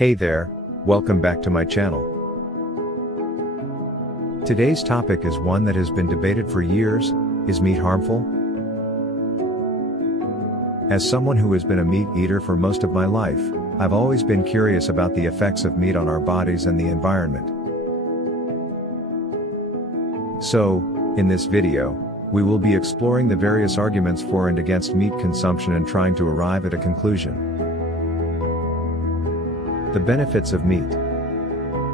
Hey there, welcome back to my channel. Today's topic is one that has been debated for years: is meat harmful? As someone who has been a meat eater for most of my life, I've always been curious about the effects of meat on our bodies and the environment. So, in this video, we will be exploring the various arguments for and against meat consumption and trying to arrive at a conclusion. The benefits of meat.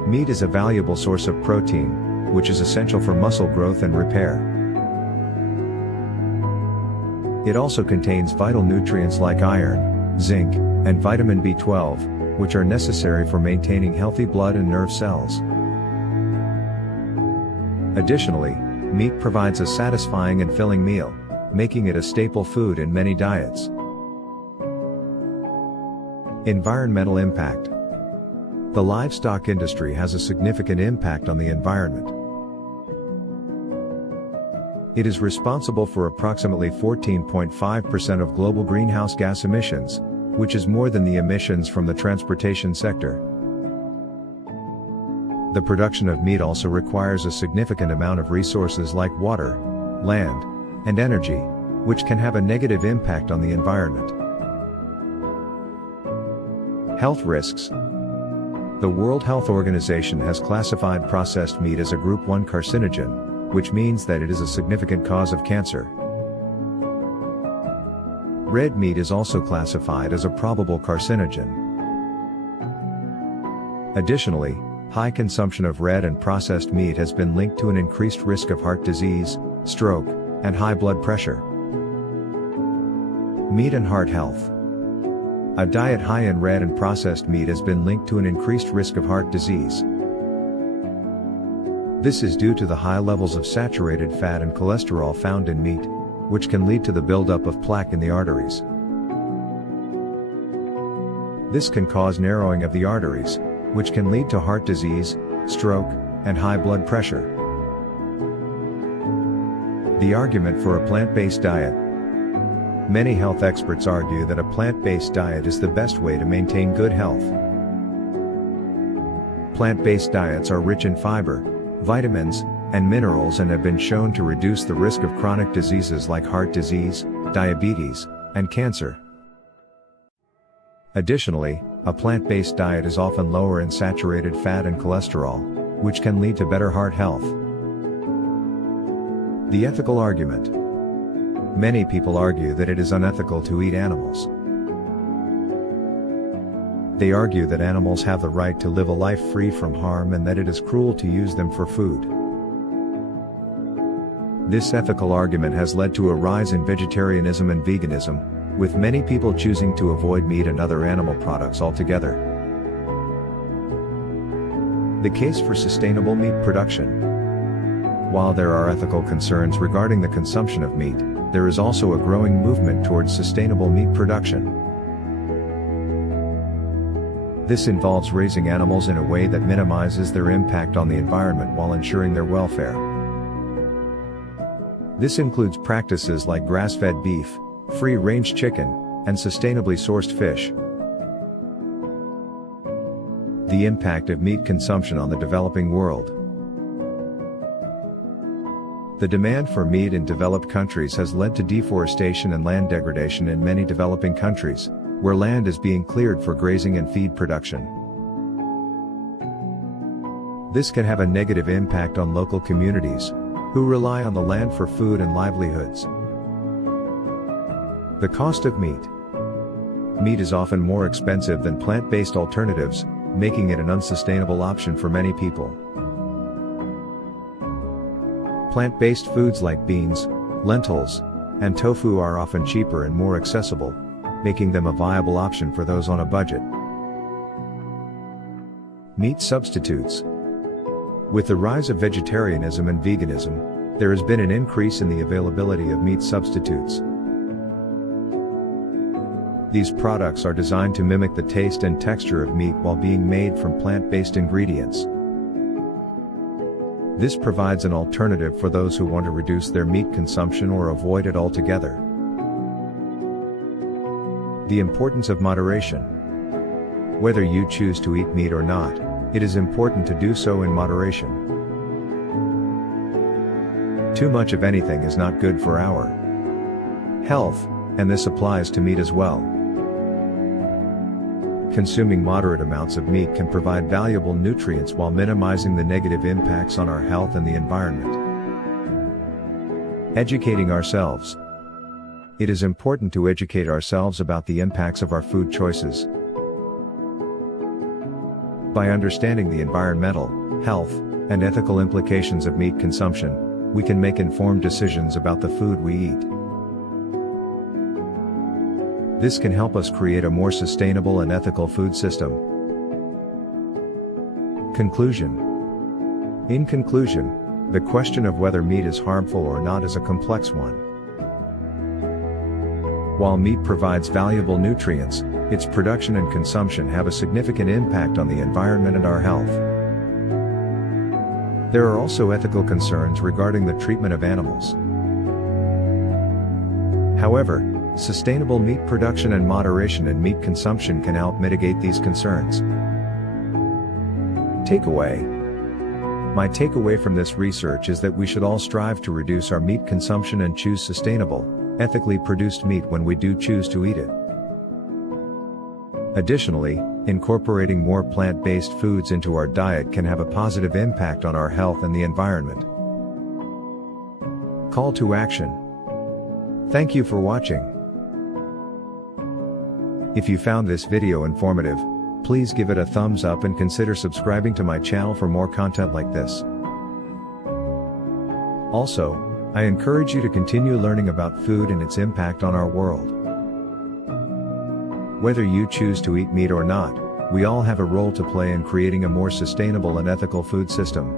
Meat is a valuable source of protein, which is essential for muscle growth and repair. It also contains vital nutrients like iron, zinc, and vitamin B12, which are necessary for maintaining healthy blood and nerve cells. Additionally, meat provides a satisfying and filling meal, making it a staple food in many diets. Environmental impact. The livestock industry has a significant impact on the environment. It is responsible for approximately 14.5% of global greenhouse gas emissions, which is more than the emissions from the transportation sector. The production of meat also requires a significant amount of resources like water, land, and energy, which can have a negative impact on the environment. Health risks. The World Health Organization has classified processed meat as a Group 1 carcinogen, which means that it is a significant cause of cancer. Red meat is also classified as a probable carcinogen. Additionally, high consumption of red and processed meat has been linked to an increased risk of heart disease, stroke, and high blood pressure. Meat and heart health. A diet high in red and processed meat has been linked to an increased risk of heart disease. This is due to the high levels of saturated fat and cholesterol found in meat, which can lead to the buildup of plaque in the arteries. This can cause narrowing of the arteries, which can lead to heart disease, stroke, and high blood pressure. The argument for a plant-based diet. Many health experts argue that a plant-based diet is the best way to maintain good health. Plant-based diets are rich in fiber, vitamins, and minerals and have been shown to reduce the risk of chronic diseases like heart disease, diabetes, and cancer. Additionally, a plant-based diet is often lower in saturated fat and cholesterol, which can lead to better heart health. The ethical argument. Many people argue that it is unethical to eat animals. They argue that animals have the right to live a life free from harm and that it is cruel to use them for food. This ethical argument has led to a rise in vegetarianism and veganism, with many people choosing to avoid meat and other animal products altogether. The case for sustainable meat production. While there are ethical concerns regarding the consumption of meat, there is also a growing movement towards sustainable meat production. This involves raising animals in a way that minimizes their impact on the environment while ensuring their welfare. This includes practices like grass-fed beef, free-range chicken, and sustainably sourced fish. The impact of meat consumption on the developing world. The demand for meat in developed countries has led to deforestation and land degradation in many developing countries, where land is being cleared for grazing and feed production. This can have a negative impact on local communities, who rely on the land for food and livelihoods. The cost of meat. Meat is often more expensive than plant-based alternatives, making it an unsustainable option for many people. Plant-based foods like beans, lentils, and tofu are often cheaper and more accessible, making them a viable option for those on a budget. Meat substitutes. With the rise of vegetarianism and veganism, there has been an increase in the availability of meat substitutes. These products are designed to mimic the taste and texture of meat while being made from plant-based ingredients. This provides an alternative for those who want to reduce their meat consumption or avoid it altogether. The importance of moderation. Whether you choose to eat meat or not, it is important to do so in moderation. Too much of anything is not good for our health, and this applies to meat as well. Consuming moderate amounts of meat can provide valuable nutrients while minimizing the negative impacts on our health and the environment. Educating ourselves. It is important to educate ourselves about the impacts of our food choices. By understanding the environmental, health, and ethical implications of meat consumption, we can make informed decisions about the food we eat. This can help us create a more sustainable and ethical food system. Conclusion. In conclusion, the question of whether meat is harmful or not is a complex one. While meat provides valuable nutrients, its production and consumption have a significant impact on the environment and our health. There are also ethical concerns regarding the treatment of animals. However, sustainable meat production and moderation in meat consumption can help mitigate these concerns. Takeaway. My takeaway from this research is that we should all strive to reduce our meat consumption and choose sustainable, ethically produced meat when we do choose to eat it. Additionally, incorporating more plant-based foods into our diet can have a positive impact on our health and the environment. Call to action. Thank you for watching. If you found this video informative, please give it a thumbs up and consider subscribing to my channel for more content like this. Also, I encourage you to continue learning about food and its impact on our world. Whether you choose to eat meat or not, we all have a role to play in creating a more sustainable and ethical food system.